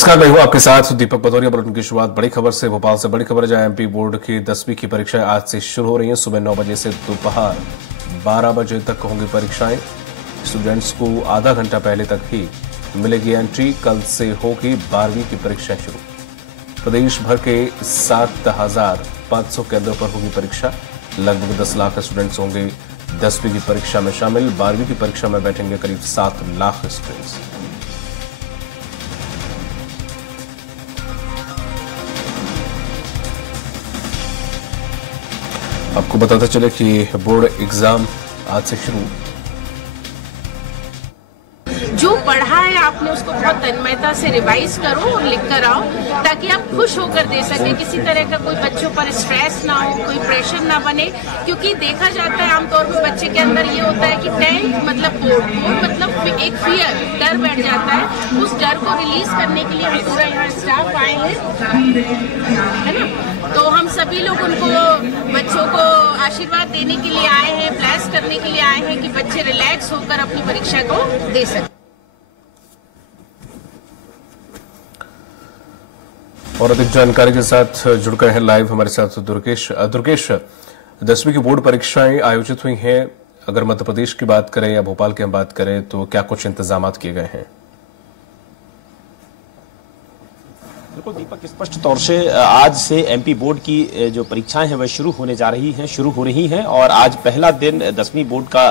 नमस्कार, मैं हूं आपके साथ दीपक भदौरिया। बुलेटिन की शुरुआत बड़ी खबर से। भोपाल से बड़ी खबर जहां एमपी बोर्ड की 10वीं की परीक्षाएं आज से शुरू हो रही हैं। सुबह 9 बजे से दोपहर 12 बजे तक होंगी परीक्षाएं। स्टूडेंट्स को आधा घंटा पहले तक ही मिलेगी एंट्री। कल से होगी 12वीं की परीक्षाएं शुरू। प्रदेश भर के 7,500 केंद्रों पर होगी परीक्षा। लगभग 10 लाख स्टूडेंट्स होंगे 10वीं की परीक्षा में शामिल। 12वीं की परीक्षा में बैठेंगे करीब 7 लाख स्टूडेंट्स। आपको बताते चले कि बोर्ड एग्जाम आज से शुरू। जो पढ़ा है आपने उसको बहुत तन्मयता से रिवाइज करो और लिख कर आओ, ताकि आप खुश होकर दे सके। किसी तरह का कोई बच्चों पर स्ट्रेस ना हो, कोई प्रेशर ना बने। क्योंकि देखा जाता है आमतौर पर बच्चे के अंदर ये होता है कि 10th मतलब बोर्ड मतलब एक फियर, डर बैठ जाता है। उस डर को रिलीज करने के लिए हम पूरा यहाँ स्टाफ आए हैं, है ना। तो हम सभी लोग उनको बच्चों को आशीर्वाद देने के लिए आए हैं, ब्लेस करने के लिए आए हैं कि बच्चे रिलैक्स होकर अपनी परीक्षा को दे सकें। और अधिक जानकारी के साथ जुड़ गए हैं लाइव हमारे साथ दुर्गेश। 10वीं की बोर्ड परीक्षाएं आयोजित हुई हैं। अगर मध्य प्रदेश की बात करें या भोपाल की हम बात करें तो क्या कुछ इंतजाम किए गए हैं? बिल्कुल दीपक, स्पष्ट तौर से आज से एमपी बोर्ड की जो परीक्षाएं हैं वह शुरू हो रही हैं और आज पहला दिन 10वीं बोर्ड का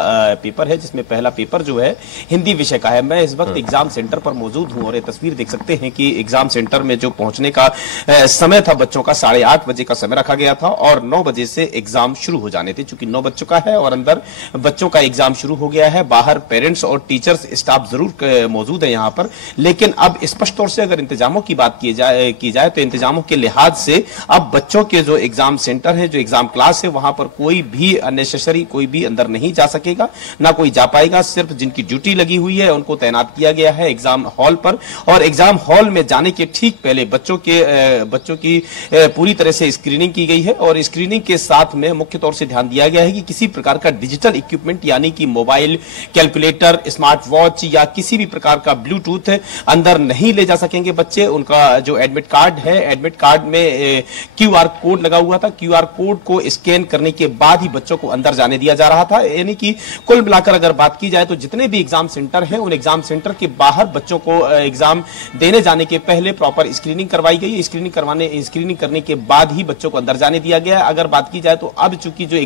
पेपर है, जिसमें पहला पेपर जो है हिंदी विषय का है। मैं इस वक्त एग्जाम सेंटर पर मौजूद हूं और ये तस्वीर देख सकते हैं कि एग्जाम सेंटर में जो पहुंचने का समय था बच्चों का 8:30 बजे का समय रखा गया था और 9 बजे से एग्जाम शुरू हो जाने थे। चूंकि 9 बज चुका है और अंदर बच्चों का एग्जाम शुरू हो गया है। बाहर पेरेंट्स और टीचर्स स्टाफ जरूर मौजूद है यहाँ पर, लेकिन अब स्पष्ट तौर से अगर इंतजामों की बात की जाए तो इंतजामों के लिहाज से अब बच्चों के जो एग्जाम सेंटर है, जो एग्जाम क्लास है, वहां पर कोई भी अननेसेसरी कोई भी अंदर नहीं जा सकेगा, ना कोई जा पाएगा। सिर्फ जिनकी ड्यूटी लगी हुई है उनको तैनात किया गया है एग्जाम हॉल पर। और एग्जाम हॉल में जाने के ठीक पहले बच्चों की पूरी तरह से स्क्रीनिंग की गई है और स्क्रीनिंग के साथ में मुख्य तौर से ध्यान दिया गया है कि किसी प्रकार का डिजिटल इक्विपमेंट यानी कि मोबाइल, कैलकुलेटर, स्मार्ट वॉच या किसी भी प्रकार का ब्लूटूथ अंदर नहीं ले जा सकेंगे बच्चे। उनका जो एडमिट कार्ड है, एडमिट कार्ड में क्यूआर कोड लगा हुआ था। क्यूआर कोड को स्कैन करने के बाद ही बच्चों को अंदर जाने दिया जा रहा था। यानी कि कुल मिलाकर अगर बात की जाए तो जितने भी एग्जाम सेंटर हैं उन एग्जाम सेंटर के बाहर बच्चों को एग्जाम देने जाने के पहले प्रॉपर स्क्रीनिंग करवाई गई। स्क्रीनिंग करने के बाद ही बच्चों को अंदर जाने दिया गया। अगर बात की जाए तो अब चूंकि जो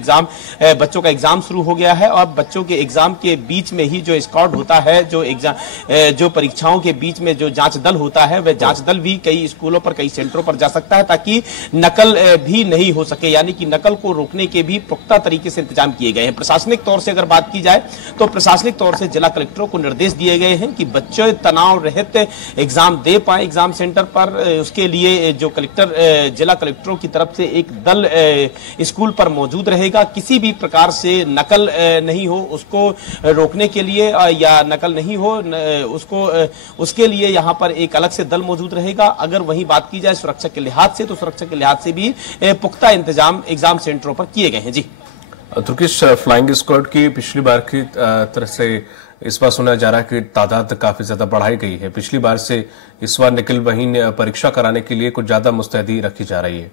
बच्चों का एग्जाम शुरू हो गया है और बच्चों के एग्जाम के बीच में ही जो स्क्वाड होता है, जो परीक्षाओं के बीच में जो जांच दल होता है, वह जांच दल भी कई स्कूलों पर, कई सेंटरों पर जा सकता है ताकि नकल भी नहीं हो सके। यानी कि नकल को रोकने के भी पुख्ता तरीके से इंतजाम किए गए हैं। प्रशासनिक तौर से अगर बात की जाए तो प्रशासनिक तौर से जिला कलेक्टरों को निर्देश दिए गए हैं कि बच्चे तनाव रहित एग्जाम दे पाए एग्जाम सेंटर पर। उसके लिए जो जिला कलेक्टरों की तरफ से एक दल स्कूल पर मौजूद रहेगा। किसी भी प्रकार से नकल नहीं हो उसको रोकने के लिए या नकल नहीं हो उसके लिए यहाँ पर एक अलग से दल मौजूद रहेगा। अगर वहीं बात की जाए सुरक्षा के लिहाज से तो सुरक्षा के लिहाज से भी पुख्ता इंतजाम एग्जाम सेंटरों पर किए गए हैं। जी तुर्किश फ्लाइंग स्क्वाड की पिछली बार की तरह से इस बार सुना जा रहा है कि तादाद काफी ज्यादा बढ़ाई गई है। पिछली बार से इस बार निकल वहीं परीक्षा कराने के लिए कुछ ज्यादा मुस्तैदी रखी जा रही है।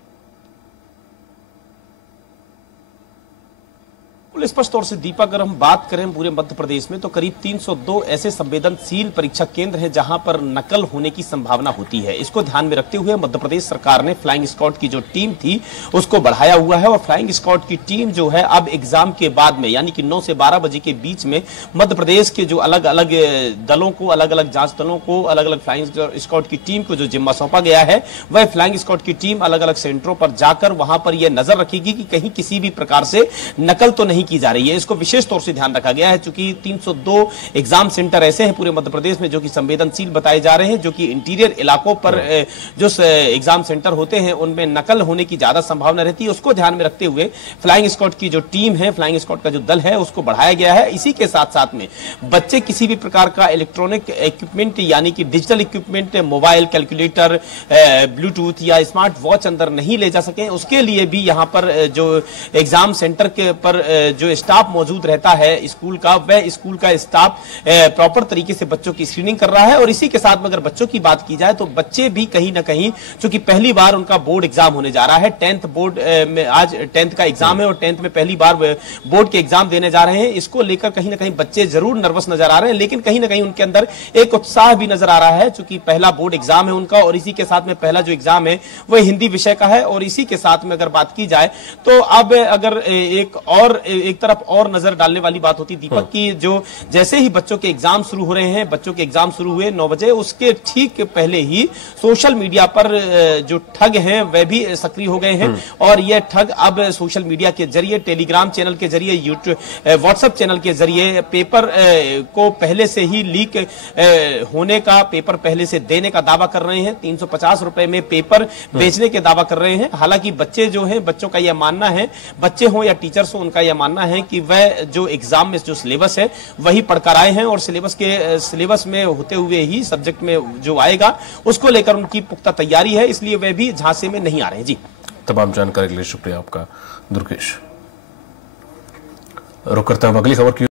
स्पष्ट तौर से दीपक, अगर हम बात करें पूरे मध्य प्रदेश में तो करीब 302 ऐसे संवेदनशील परीक्षा केंद्र हैं जहां पर नकल होने की संभावना होती है। इसको ध्यान में रखते हुए मध्य प्रदेश सरकार ने फ्लाइंग स्क्वाड की जो टीम थी उसको बढ़ाया हुआ है और फ्लाइंग स्क्वाड की टीम जो है अब एग्जाम के बाद में यानी कि 9 से 12 बजे के बीच में मध्य प्रदेश के जो अलग अलग दलों को, अलग अलग जांच दलों को, अलग अलग फ्लाइंग स्क्वाड की टीम को जो जिम्मा सौंपा गया है, वह फ्लाइंग स्क्वाड की टीम अलग अलग सेंटरों पर जाकर वहां पर यह नजर रखेगी कि कहीं किसी भी प्रकार से नकल तो नहीं की जा रही है। इसको विशेष तौर से ध्यान रखा गया है चूंकि 302 एग्जाम सेंटर ऐसे हैं पूरे मध्य प्रदेश में जो कि संवेदनशील बताए जा रहे हैं, जो कि इंटीरियर इलाकों पर जो एग्जाम सेंटर होते हैं उनमें नकल होने की ज्यादा संभावना रहती है। उसको ध्यान में रखते हुए फ्लाइंग स्क्वाड की जो टीम है, फ्लाइंग स्क्वाड का जो दल है उसको बढ़ाया गया है। इसी के साथ साथ में बच्चे किसी भी प्रकार का इलेक्ट्रॉनिक इक्विपमेंट यानी कि digital equipment, mobile, calculator, Bluetooth या स्मार्ट वॉच अंदर नहीं ले जा सके, उसके लिए भी यहाँ पर जो एग्जाम सेंटर के पर जो स्टाफ मौजूद रहता है स्कूल का, वह स्कूल का स्टाफ प्रॉपर तरीके से बच्चों की स्क्रीनिंग कर रहा है। और इसी के साथ में अगर बच्चों की बात की जाए तो बच्चे भी कहीं ना कहीं, चूंकि पहली बार उनका बोर्ड एग्जाम होने जा रहा है, 10th बोर्ड में आज 10th का एग्जाम है और 10th में पहली बार बोर्ड के एग्जाम देने जा रहे हैं, इसको लेकर कहीं ना कहीं बच्चे जरूर नर्वस नजर आ रहे हैं, लेकिन कहीं ना कहीं उनके अंदर एक उत्साह भी नजर आ रहा है, चूंकि पहला बोर्ड एग्जाम है उनका और इसी के साथ में पहला जो एग्जाम है वह हिंदी विषय का है। और इसी के साथ में अगर बात की जाए तो अब अगर एक तरफ और नजर डालने वाली बात होती दीपक की, जो जैसे ही बच्चों के एग्जाम शुरू हो रहे हैं, बच्चों के एग्जाम शुरू हुए 9 बजे, उसके ठीक पहले ही सोशल मीडिया पर जो ठग हैं वह भी सक्रिय हो गए हैं। और यह ठग अब सोशल मीडिया के जरिए, टेलीग्राम चैनल के जरिए, यूट्यूब, व्हाट्सएप चैनल के जरिए पेपर को पहले से ही लीक होने का, पेपर पहले से देने का दावा कर रहे हैं। 350 रुपए में पेपर बेचने के दावा कर रहे हैं। हालांकि बच्चे जो हैं, बच्चों का यह मानना है, बच्चे हो या टीचर्स हो, उनका यह मानना है कि वह जो एग्जाम में जो सिलेबस है वही पढ़कर आए हैं और सिलेबस में होते हुए ही सब्जेक्ट में जो आएगा उसको लेकर उनकी पुख्ता तैयारी है, इसलिए वे भी झांसे में नहीं आ रहे हैं। जी, तमाम जानकारी के लिए शुक्रिया आपका दुर्गेश। रुक करते हैं अगली खबर की।